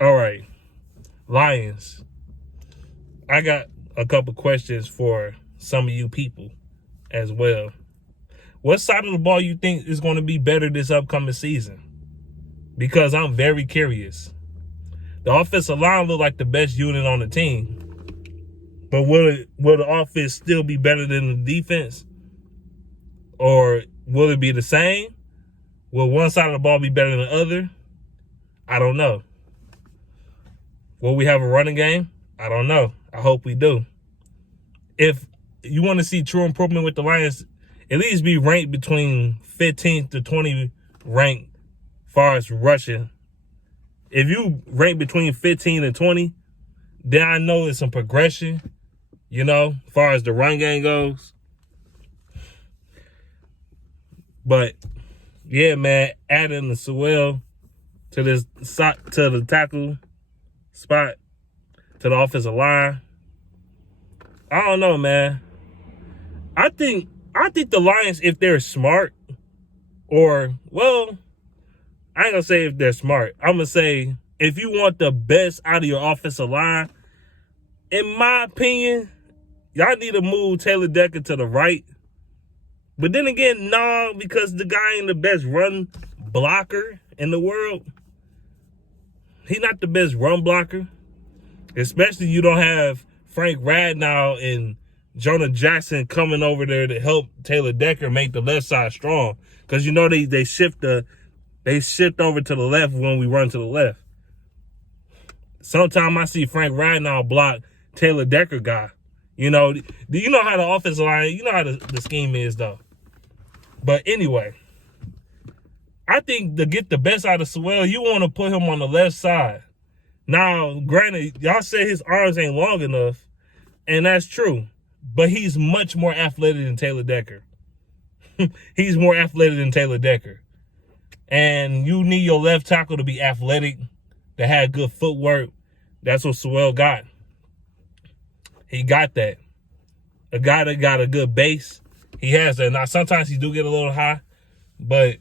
All right, Lions. I got a couple questions for some of you people as well. What side of the ball you think is going to be better this upcoming season? Because I'm very curious. The offensive line look like the best unit on the team, but will the offense still be better than the defense, or will it be the same? Will one side of the ball be better than the other? I don't know. Will we have a running game? I don't know. I hope we do. If you want to see true improvement with the Lions, at least be ranked between 15th to 20 ranked as far as rushing. If you rank between 15 and 20, then I know it's some progression, as far as the run game goes. But, yeah, man, adding the Sewell to the tackle spot, to the offensive line, I don't know, man. I think the Lions, if they're smart, I ain't gonna say if they're smart. I'm gonna say if you want the best out of your offensive line, in my opinion, y'all need to move Taylor Decker to the right. But then again, no, because the guy ain't the best run blocker in the world. He's not the best run blocker. Especially you don't have Frank Radnow and Jonah Jackson coming over there to help Taylor Decker make the left side strong. Because they shift over to the left when we run to the left. Sometimes I see Frank Radnow block Taylor Decker guy. Do you know how the offensive line, you know how the scheme is though. But anyway, I think to get the best out of Sewell, you want to put him on the left side. Now, granted, y'all say his arms ain't long enough, and that's true. But he's much more athletic than Taylor Decker. He's more athletic than Taylor Decker. And you need your left tackle to be athletic, to have good footwork. That's what Sewell got. He got that. A guy that got a good base, he has that. Now, sometimes he do get a little high, but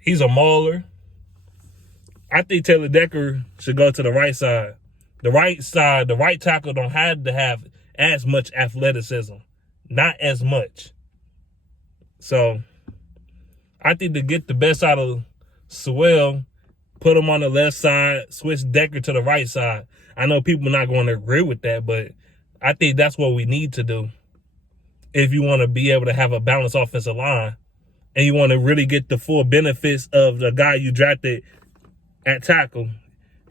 he's a mauler. I think Taylor Decker should go to the right side. The right tackle don't have to have as much athleticism. Not as much. So, I think to get the best out of Sewell, put him on the left side, switch Decker to the right side. I know people are not going to agree with that, but I think that's what we need to do if you want to be able to have a balanced offensive line and you want to really get the full benefits of the guy you drafted at tackle,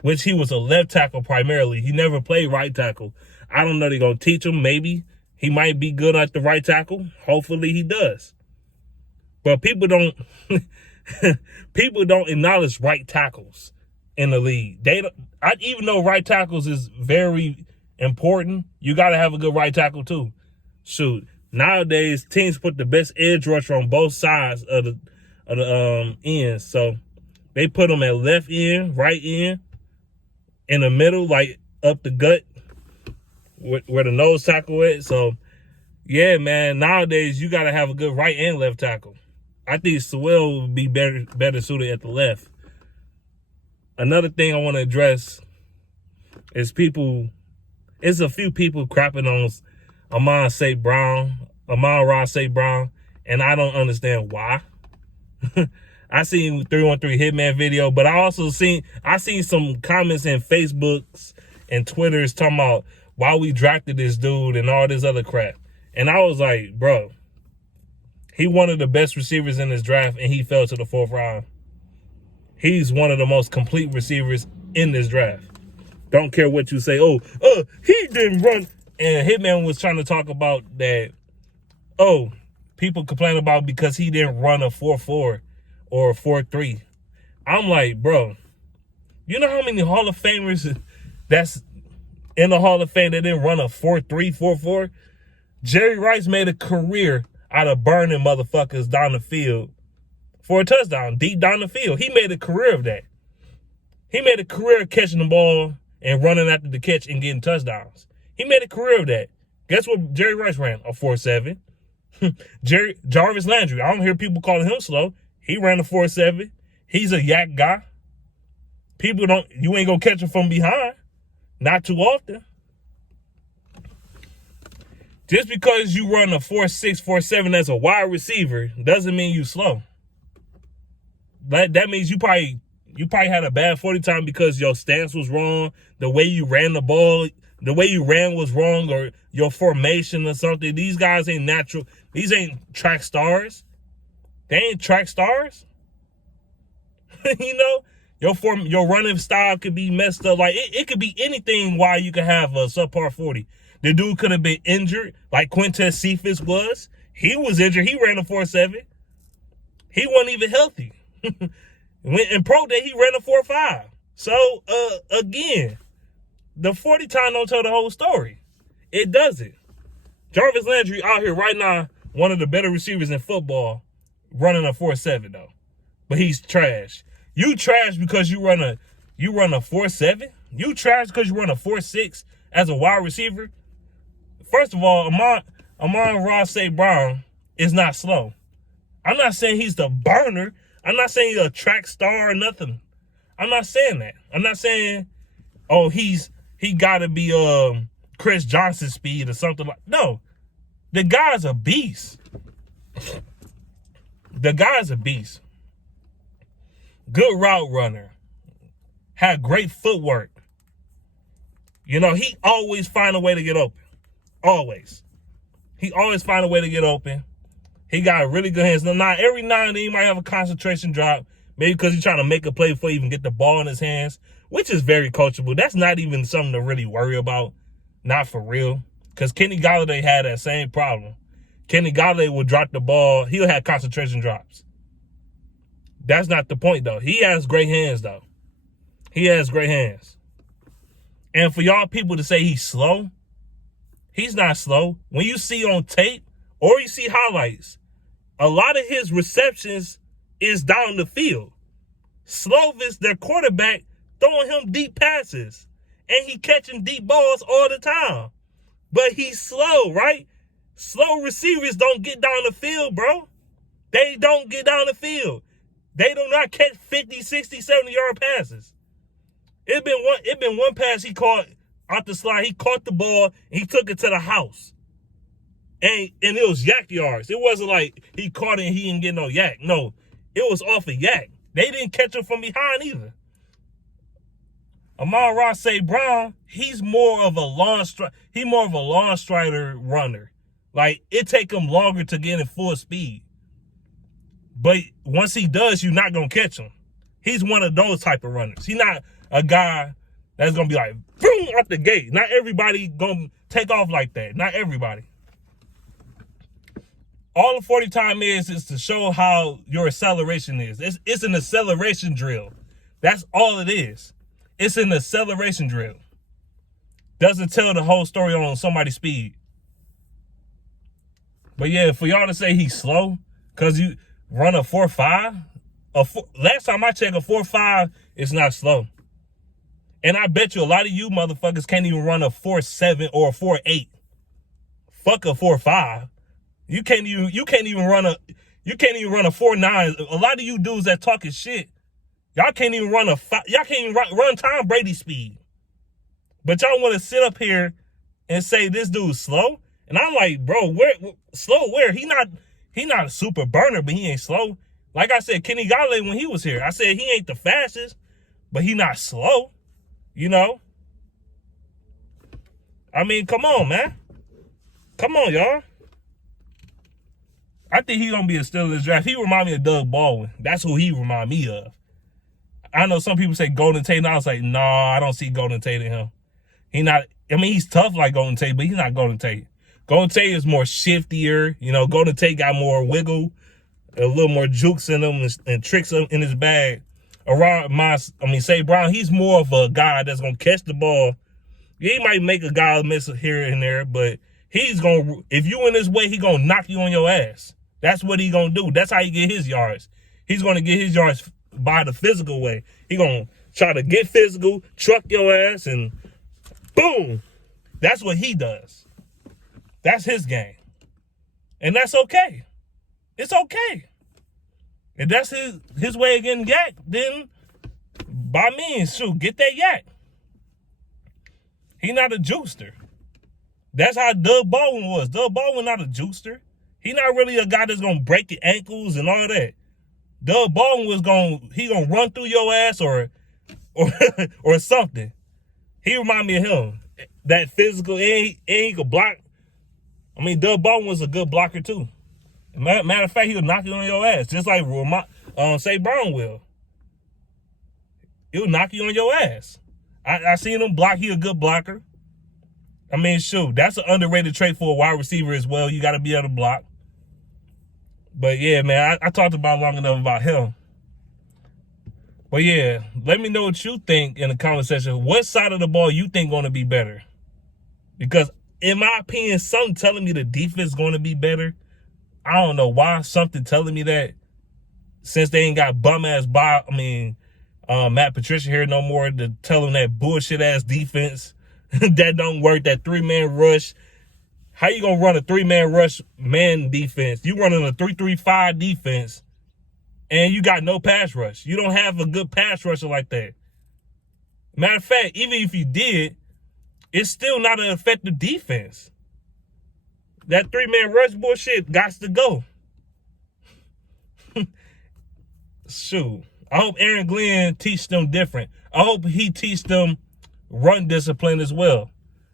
which he was a left tackle primarily. He never played right tackle. I don't know they're going to teach him. Maybe he might be good at the right tackle. Hopefully he does. But people don't acknowledge right tackles in the league. Even though right tackles is very important, you got to have a good right tackle too. Shoot, nowadays teams put the best edge rusher on both sides of the ends. So they put them at left end, right end, in the middle, like up the gut, where the nose tackle is. So, yeah, man, nowadays you got to have a good right and left tackle. I think Sewell would be better suited at the left. Another thing I want to address is it's a few people crapping on Amon Ra St. Brown, and I don't understand why. I seen 313 Hitman video, but I also seen some comments in Facebooks and Twitters talking about why we drafted this dude and all this other crap. And I was like, bro, he one of the best receivers in this draft, and he fell to the 4th round. He's one of the most complete receivers in this draft. Don't care what you say. He didn't run. And Hitman was trying to talk about that. People complain about because he didn't run a 4.4 or a 4.3. I'm like, bro, you know how many Hall of Famers that's in the Hall of Fame that didn't run a 4.3, 4.4? Jerry Rice made a career out of burning motherfuckers down the field for a touchdown, deep down the field. He made a career of that. He made a career of catching the ball and running after the catch and getting touchdowns. He made a career of that. Guess what Jerry Rice ran? A 4.7. Jarvis Landry, I don't hear people calling him slow. He ran a 4.7. He's a yak guy. You ain't gonna catch them from behind. Not too often. Just because you run a 4.6, 4.7 as a wide receiver doesn't mean you slow. That means you probably had a bad 40 time because your stance was wrong, the way you ran the ball, the way you ran was wrong, or your formation or something. These guys ain't natural. These ain't track stars. They ain't track stars. You know, your running style could be messed up. Like it could be anything why you could have a subpar 40. The dude could have been injured, like Quintez Cephas was. He was injured. He ran a 4.7. He wasn't even healthy. In pro day, he ran a 4.5. So, again, the 40 time don't tell the whole story. It doesn't. Jarvis Landry out here right now, one of the better receivers in football, running a 4.7 though. But he's trash. You trash because you run a 4.7? You trash because you run a 4.6 as a wide receiver? First of all, Amon Ross St. Brown is not slow. I'm not saying he's the burner. I'm not saying he's a track star or nothing. I'm not saying that. I'm not saying, oh, he got to be Chris Johnson speed or something like. No, the guy's a beast. The guy's a beast. Good route runner. Had great footwork. You know, he always find a way to get open. Always. He always find a way to get open. He got really good hands. Now, every now and then he might have a concentration drop. Maybe because he's trying to make a play before he even get the ball in his hands, which is very coachable. That's not even something to really worry about. Not for real. Because Kenny Golladay had that same problem. Kenny Golladay would drop the ball. He'll have concentration drops. That's not the point, though. He has great hands, though. He has great hands. And for y'all people to say he's slow, he's not slow. When you see on tape or you see highlights, a lot of his receptions is down the field. Slovis, their quarterback, throwing him deep passes. And he catching deep balls all the time. But he's slow, right? Slow receivers don't get down the field, bro. They don't get down the field. They do not catch 50, 60, 70-yard passes. It been one pass he caught out the slide. He caught the ball and he took it to the house. And it was yak yards. It wasn't like he caught it and he didn't get no yak. No, it was off a yak. They didn't catch him from behind either. Amon Ross St. Brown, he's more of a long strider runner. Like, it take him longer to get in full speed. But once he does, you're not going to catch him. He's one of those type of runners. He's not a guy that's going to be like, boom, out the gate. Not everybody going to take off like that. Not everybody. All the 40 time is to show how your acceleration is. It's an acceleration drill. That's all it is. It's an acceleration drill. Doesn't tell the whole story on somebody's speed. But yeah, for y'all to say he's slow because you run a 4.5, last time I checked, a 4.5 is not slow. And I bet you a lot of you motherfuckers can't even run a 4.7 or a 4.8. Fuck a 4.5. You can't even run a 4.9. A lot of you dudes that talking shit, y'all can't even run run Tom Brady speed. But y'all want to sit up here and say this dude's slow? And I'm like, bro, slow where? He not a super burner, but he ain't slow. Like I said, Kenny Golladay when he was here, I said he ain't the fastest, but he not slow. You know? I mean, come on, man. Come on, y'all. I think he gonna be a steal in this draft. He remind me of Doug Baldwin. That's who he remind me of. I know some people say Golden Tate, and I was like, nah, I don't see Golden Tate in him. He's tough like Golden Tate, but he's not Golden Tate. Golden Tate is more shiftier. You know, Golden Tate got more wiggle, a little more jukes in him and tricks in his bag. St. Brown, he's more of a guy that's going to catch the ball. He might make a guy miss here and there, but if you in his way, he going to knock you on your ass. That's what he going to do. That's how he get his yards. He's going to get his yards by the physical way. He going to try to get physical, truck your ass, and boom. That's what he does. That's his game. And that's okay. It's okay. If that's his way of getting yacked, then by means, shoot, get that yak. He not a juicer. That's how Doug Baldwin was. Doug Baldwin not a juicer. He not really a guy that's gonna break your ankles and all of that. Doug Baldwin was gonna run through your ass or something. He remind me of him. That physical, and he could block. I mean, Doug Baldwin was a good blocker too. Matter of fact, he'll knock you on your ass, just like Say Brown will. He'll knock you on your ass. I seen him block. He a good blocker. I mean, shoot, that's an underrated trait for a wide receiver as well. You got to be able to block. But yeah, man, I talked about long enough about him. But yeah, let me know what you think in the comment section. What side of the ball you think going to be better? Because in my opinion, something telling me the defense is going to be better. I don't know why. Something telling me that since they ain't got bum-ass Matt Patricia here no more to tell them that bullshit-ass defense that don't work, that three-man rush. How you going to run a three-man rush man defense? You running a 3-3-5 defense, and you got no pass rush. You don't have a good pass rusher like that. Matter of fact, even if you did, it's still not an effective defense. That three-man rush bullshit got to go. Shoot. I hope Aaron Glenn teach them different. I hope he teach them run discipline as well.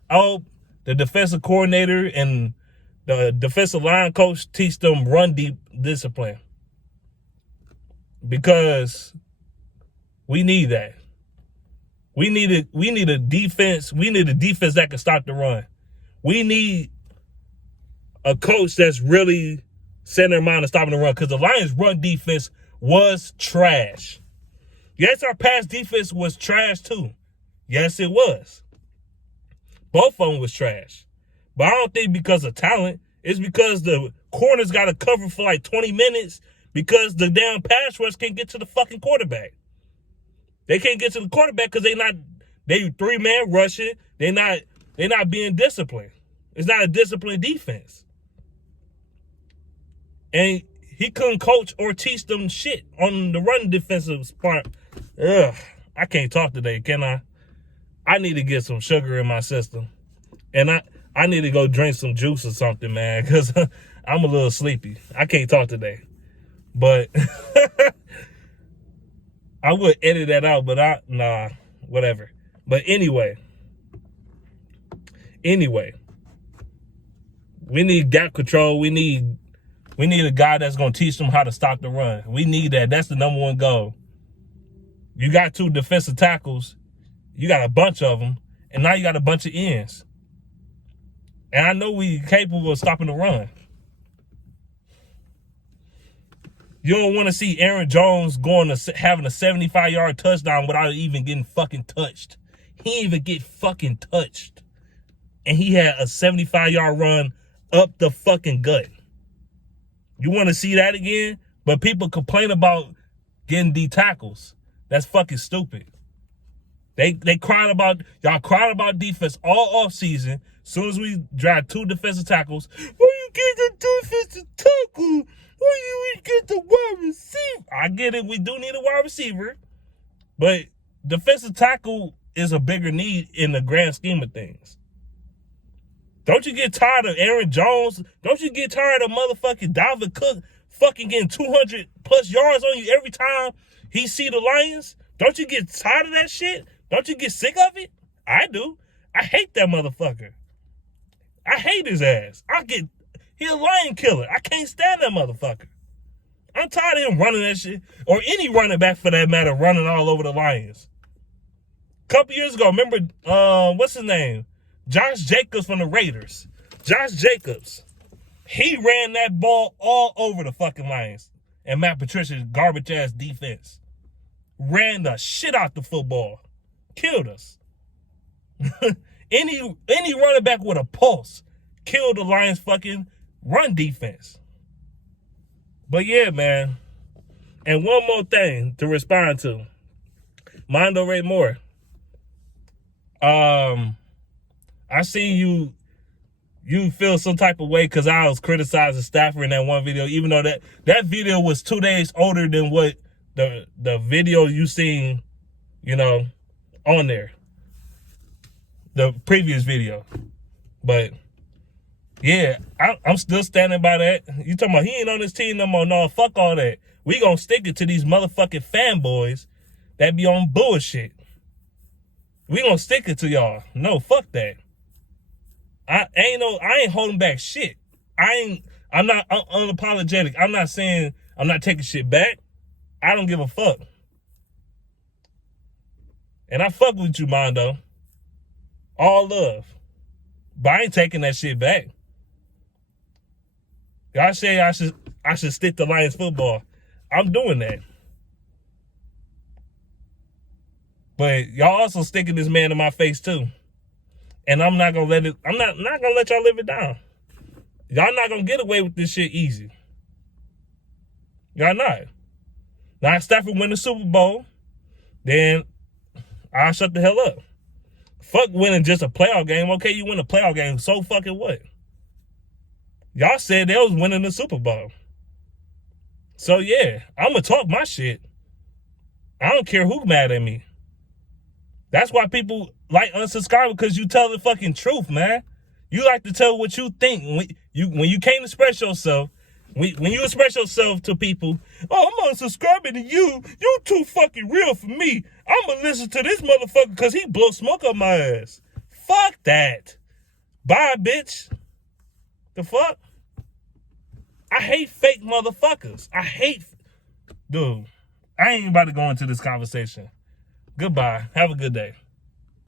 I hope the defensive coordinator and the defensive line coach teach them run discipline. Because we need that. We need a defense. We need a defense that can stop the run. We need a coach that's really setting their mind on stopping the run, because the Lions' run defense was trash. Yes, our pass defense was trash too. Yes, it was. Both of them was trash. But I don't think because of talent. It's because the corners got to cover for like 20 minutes because the damn pass rush can't get to the fucking quarterback. They can't get to the quarterback because they three-man rushing. They not being disciplined. It's not a disciplined defense. And he couldn't coach or teach them shit on the run defensive part. Ugh, I can't talk today, can I? I need to get some sugar in my system. And I need to go drink some juice or something, man, because I'm a little sleepy. I can't talk today. But I would edit that out, but nah, whatever. But anyway, we need gap control. We need a guy that's going to teach them how to stop the run. We need that. That's the number one goal. You got 2 defensive tackles. You got a bunch of them. And now you got a bunch of ends. And I know we capable of stopping the run. You don't want to see Aaron Jones having a 75-yard touchdown without even getting fucking touched. He didn't even get fucking touched. And he had a 75-yard run up the fucking gut. You want to see that again? But people complain about getting D tackles. That's fucking stupid. Y'all cried about defense all offseason. As soon as we draft 2 defensive tackles, where you get the defensive tackle? Where you get the wide receiver? I get it. We do need a wide receiver. But defensive tackle is a bigger need in the grand scheme of things. Don't you get tired of Aaron Jones? Don't you get tired of motherfucking Dalvin Cook fucking getting 200 plus yards on you every time he see the Lions? Don't you get tired of that shit? Don't you get sick of it? I do. I hate that motherfucker. I hate his ass. He a lion killer. I can't stand that motherfucker. I'm tired of him running that shit. Or any running back for that matter running all over the Lions. A couple years ago, remember, what's his name? Josh Jacobs from the Raiders. Josh Jacobs. He ran that ball all over the fucking Lions. And Matt Patricia's garbage-ass defense. Ran the shit out the football. Killed us. Any running back with a pulse killed the Lions' fucking run defense. But yeah, man. And one more thing to respond to. Mondoe Moore. I seen you feel some type of way because I was criticizing Stafford in that one video, even though that video was 2 days older than what the video you seen you know, on there. The previous video. But yeah, I'm still standing by that. You talking about he ain't on this team no more? No, fuck all that. We gonna stick it to these motherfucking fanboys that be on bullshit. We gonna stick it to y'all. No, fuck that. I ain't holding back shit. I'm not unapologetic. I'm not saying I'm not taking shit back. I don't give a fuck. And I fuck with you, Mondoe. All love. But I ain't taking that shit back. Y'all say I should stick to Lions football. I'm doing that. But y'all also sticking this man in my face too. And I'm not gonna let it, I'm not gonna let y'all live it down. Y'all not gonna get away with this shit easy. Y'all not. Now if Stafford win the Super Bowl, then I'll shut the hell up. Fuck winning just a playoff game. Okay, you win a playoff game, so fucking what? Y'all said they was winning the Super Bowl. So yeah, I'm gonna talk my shit. I don't care who mad at me. That's why people like unsubscribe, because you tell the fucking truth, man. You like to tell what you think. When you can't express yourself, when you express yourself to people, oh, I'm unsubscribing to you. You too fucking real for me. I'm gonna listen to this motherfucker because he blow smoke up my ass. Fuck that. Bye, bitch. The fuck? I hate fake motherfuckers. Dude, I ain't about to go into this conversation. Goodbye. Have a good day.